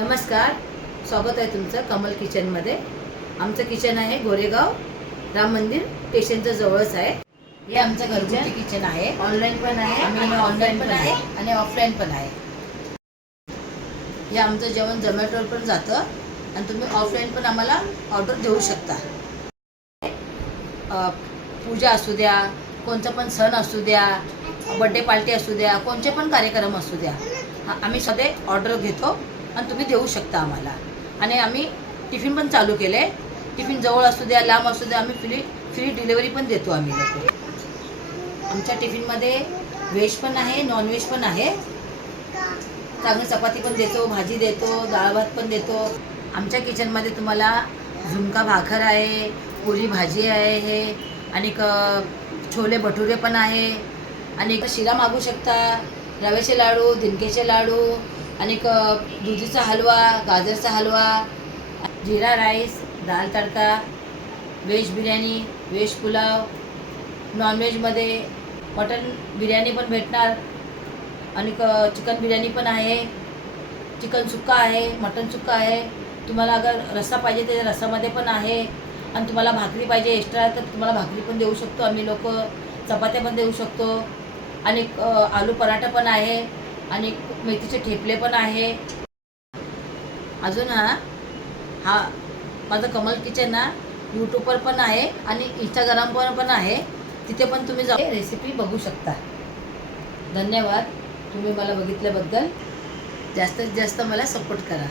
नमस्कार, स्वागत आहे तुमचं कमल किचनमध्ये। आमचं किचन आहे गोरेगाव राम मंदिर स्टेशनच्या जवळच आहे। हे आमचं घरगुती किचन आहे, ऑनलाईन पण आहे आणि ऑनलाईन पण आहे आणि ऑफलाईन पण आहे। हे आमचं जेवण झोमॅटोवर पण जातं आणि तुम्ही ऑफलाईन पण आम्हाला ऑर्डर देऊ शकता। पूजा असू द्या, कोणता पण सण असू द्या, बर्थडे पार्टी असू द्या, कोणते पण कार्यक्रम असू द्या, आम्ही सगळे ऑर्डर घेतो आणि तुम्ही देऊ शकता आम्हाला। आणि आम्ही टिफिन पण चालू केले, टिफिन जवळ असू द्या लांब असू द्या, आम्ही फ्री डिलिव्हरी पण देतो आम्ही लोक। आमच्या टिफिनमध्ये व्हेज पण आहे, नॉन व्हेज पण आहे। चांगली चपाती पण देतो, भाजी देतो, डाळ भात पण देतो। आमच्या किचनमध्ये तुम्हाला झुणका भाकर आहे, पुरी भाजी आहे आणि छोले भटुरे पण आहे आणि शिरा मागू शकता, रव्याचे लाडू, दिनकेचे लाडू आणि दुधीचा हलवा, गाजरचा हलवा, जीरा राईस, दाल तडका, व्हेज बिर्याणी, व्हेज पुलाव, नॉनव्हेजमध्ये मटन बिर्याणी पण भेटणार आणि चिकन बिर्याणी पण आहे, चिकन सुक्का आहे, मटन सुक्का आहे। तुम्हाला अगर रस्सा पाहिजे तर रस्सामध्ये पण आहे आणि तुम्हाला भाकरी पाहिजे एक्स्ट्रा तर तुम्हाला भाकरी पण देऊ शकतो आम्ही लोक, चपात्या पण देऊ शकतो आणि आलू पराठा पण आहे आणि मेथीचे ठेपले पण आहे। अजून हा माझं कमल किचन यूट्यूबवर पण आहे आणि इंस्टाग्रामवर पण आहे, तिथे पण तुम्ही जाऊन रेसिपी बघू शकता। धन्यवाद, तुम्ही मला बघितल्याबद्दल। जास्तीत जास्त मला सपोर्ट करा।